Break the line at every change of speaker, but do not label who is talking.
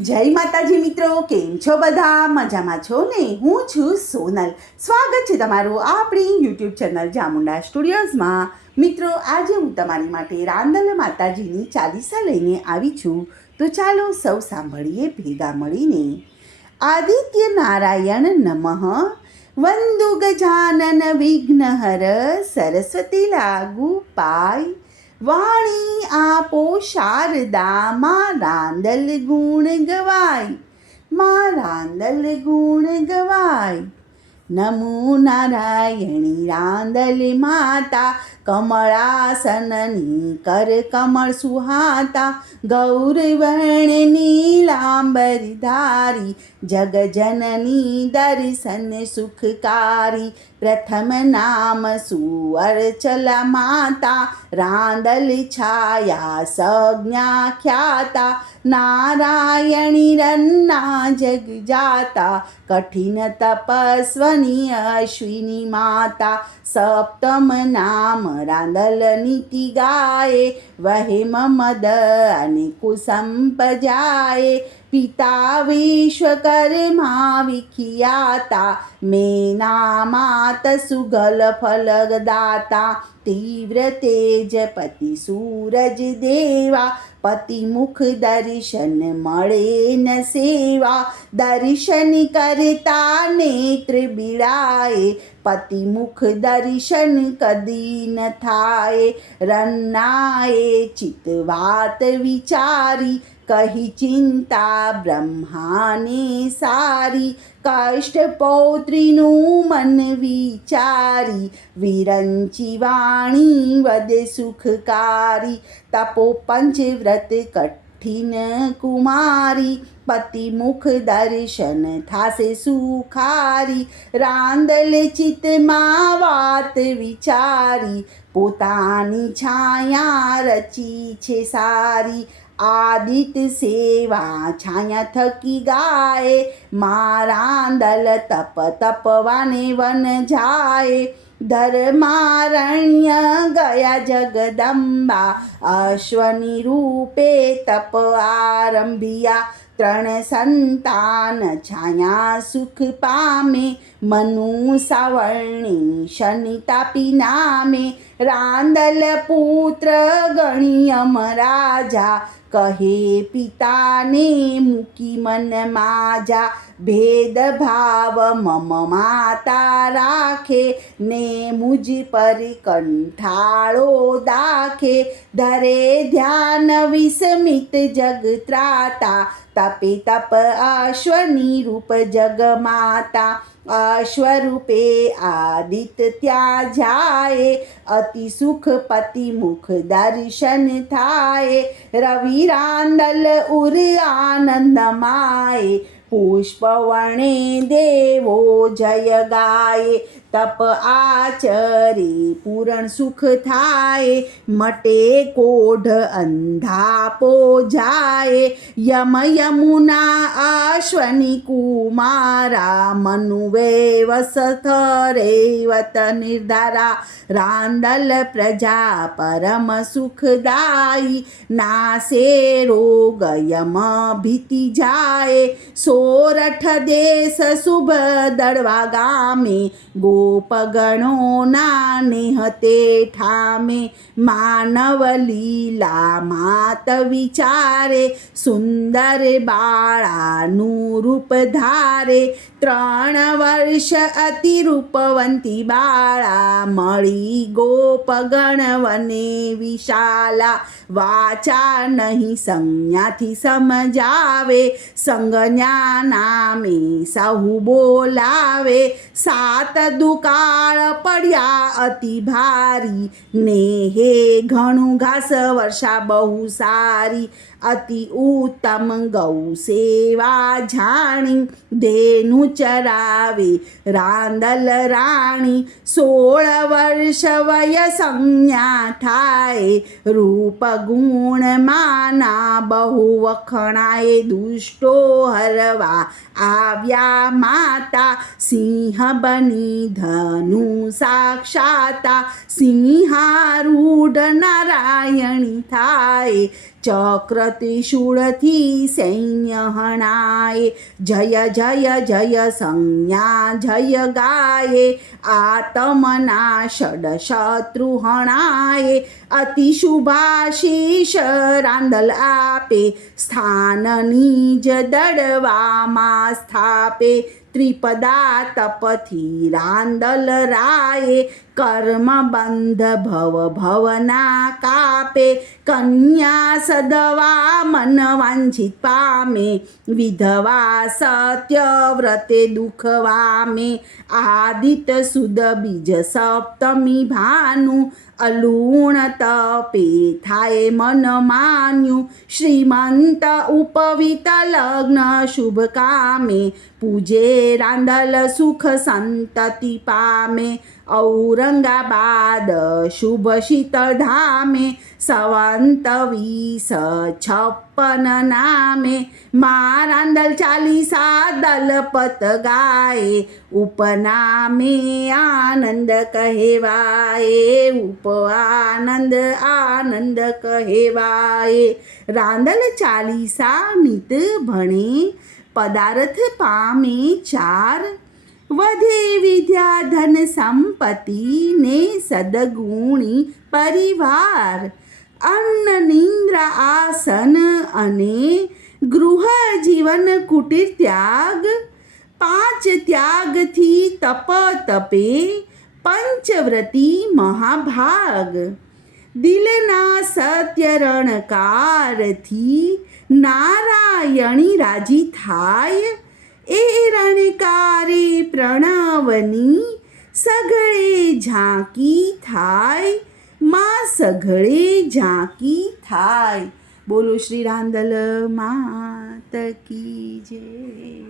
જય માતાજી મિત્રો, કેમ છો બધા? મજામાં છો ને? હું છું સોનલ. સ્વાગત છે તમારું આપણી યુટ્યુબ ચેનલ ચામુંડા સ્ટુડિયોઝમાં. મિત્રો, આજે હું તમારી માટે રાંદલ માતાજીની ચાલીસા લઈને આવી છું. તો ચાલો સૌ સાંભળીએ ભેગા મળીને. આદિત્ય નારાયણ નમઃ. વંદુ ગજાનન વિઘ્નહર સરસ્વતી લાગુ પાય. વાણી આપો શારદા રાંદલ ગુણ ગવાય રાંદલ ગુણ ગવાય. નમો નારાયણી રાંદલ માતા, કમળાસનની કર કમળ સુહાતા ગૌરવર્ણની લાંબરી ધારી જગજનની દર્શન સુખકારી પ્રથમ નામ સુઅર્ચલા માતા, રાંદલ છાયા સજ્ઞા ખ્યાતા, નારાયણી રન્ના જગ જાતા, કઠિન તપસ્વની અશ્વિની માતા, સપ્તમ નામ રાંદલ નીતિ ગાય, વહેમ મદ અને કુસંપ જાય પિતા વિશ્વકર્મા વિખ્યાતા મેના માત સુગલ ફલગદાતા તીવ્ર તેજ પતિ સૂરજ દેવા પતિ મુખ દર્શન મળે ન સેવા દર્શન કરતા નેત્ર બિડાય પતિ મુખ દર્શન કદી ન થાય રન્નાએ ચિત વાત વિચારી કહી ચિંતા બ્રહ્માની સારી કષ્ટ પૌત્રીનું મન વિચારી વિરંચી વાણી વદે સુખકારી તપો પંચવ્રત કઠિન કુમારી પતિ મુખ દર્શન થાશે સુખારી રાંદલ ચિત્તમાં વાત વિચારી પોતાની છાયા રચી છે સારી આદિત સેવા છાયા થકી ગાય મારાંદલ તપ તપવાને વન જાય ધર્મારણ્ય ગયા જગદંબા અશ્વની રૂપે તપ આરંભિયા ત્રણ સંતાન છાયા સુખ પામે મનુ સાવરણી શનિ તાપી નામે રાંદલ પુત્ર ગણિયમ રાજા કહે પિતાને મૂકી મન માજા. ભેદભાવ મમ માતા રાખે, ને મુજ પર કંઠાળો દાખે. ધરે ધ્યાન વિસ્મિત જગત્રાતા તપે તપ અશ્વની રૂપ જગમાતા અશ્વરૂપે આદિત ત્યાં જાય અતિ સુખ પતિ મુખ દર્શન થાય રવિરાંદલ ઉર આનંદમાય પુષ્પવર્ણે દેવો જય ગાય, તપ આચરે, પૂરણ સુખ થાય, મટે કોઢ અંધાપો જાય, યમ યમુના અશ્વની કુમારા મનુવે વસથ રેવત નિર્ધારા, રાંદલ પ્રજા પરમ સુખદાયી, નાસે રોગ યમ ભીતિ જાય સોરઠ દેશ શુભ દળવા ગામે ગોપગણોના નાને હતે ઠામે. માનવ લીલા માત વિચારે, સુંદર બાળાનું રૂપ ધારે. ત્રણ વર્ષ અતિ રૂપવંતી બાળા, મળી ગોપગણ વને વિશાલા. વાચા નહીં સંજ્ઞાથી સમજાવે, સંજ્ઞા નામે સહુ બોલાવે. સાત દુકાળ પડ્યા અતિ ભારી. ને હે ઘણું ઘાસ વર્ષા બહુ સારી. અતિ ઉત્તમ ગૌ સેવા જાણી. ધેનું ચરાવે રાંદલ રાણી. સોળ વર્ષ વય સંજ્ઞા થાય. રૂપ ગુણ માના બહુ વખણાય દુષ્ટો હરવા. આવ્યા માતા સિંહ બની ધનુ સાક્ષાતા સિંહારૂઢ નારાયણી થાય ચક્ર ત્રિશૂળથી સૈન્ય હણાય જય જય જય સંજ્ઞા જય ગાયે આતમના ષડ શત્રુ હણાય અતિ શુભાશીષ રાંદલ આપે સ્થાનની જ દડવામાં સ્થાપે ત્રિપદા તપથી રાંદલ રાયે કર્મ બંધ ભવ ભવના કાપે કન્યા સદવા મન વાંછિત પામે વિધવા સત્ય વ્રતે દુઃખ વામે આદિત સુદ બીજ સપ્તમી ભાનુ અલુણ તપે થાય મન માન્યું. શ્રીમંત ઉપવિત લગ્ન શુભ કામે પૂજે રાંદલ સુખ સંતતિ પામે. ઔરંગાબાદ શુભ શીતળ ધામે. સવંત વીસ છપ્પન નામે. મા રાંદલ ચાલીસા દલપત ગાય. ઉપનામે આનંદ કહેવાય ઉપ આનંદ આનંદ કહેવાય. રાંદલ ચાલીસા મિત ભણે, પદાર્થ પામે ચાર. વધે વિદ્યા ધન સંપત્તિ ને સદગુણી પરિવાર. અન્ન નિંદ્ર આસન અને ગૃહ જીવન કુટીર ત્યાગ. પાંચ ત્યાગથી તપ તપે, પંચવ્રતી મહાભાગ. દિલના સત્ય રણકારથી નારાયણી રાજી થાય, એ રણકારે પ્રણવની સઘળે ઝાંકી થાય, માં સઘળે ઝાંકી થાય. બોલો શ્રી રાંદલ માત કી જય.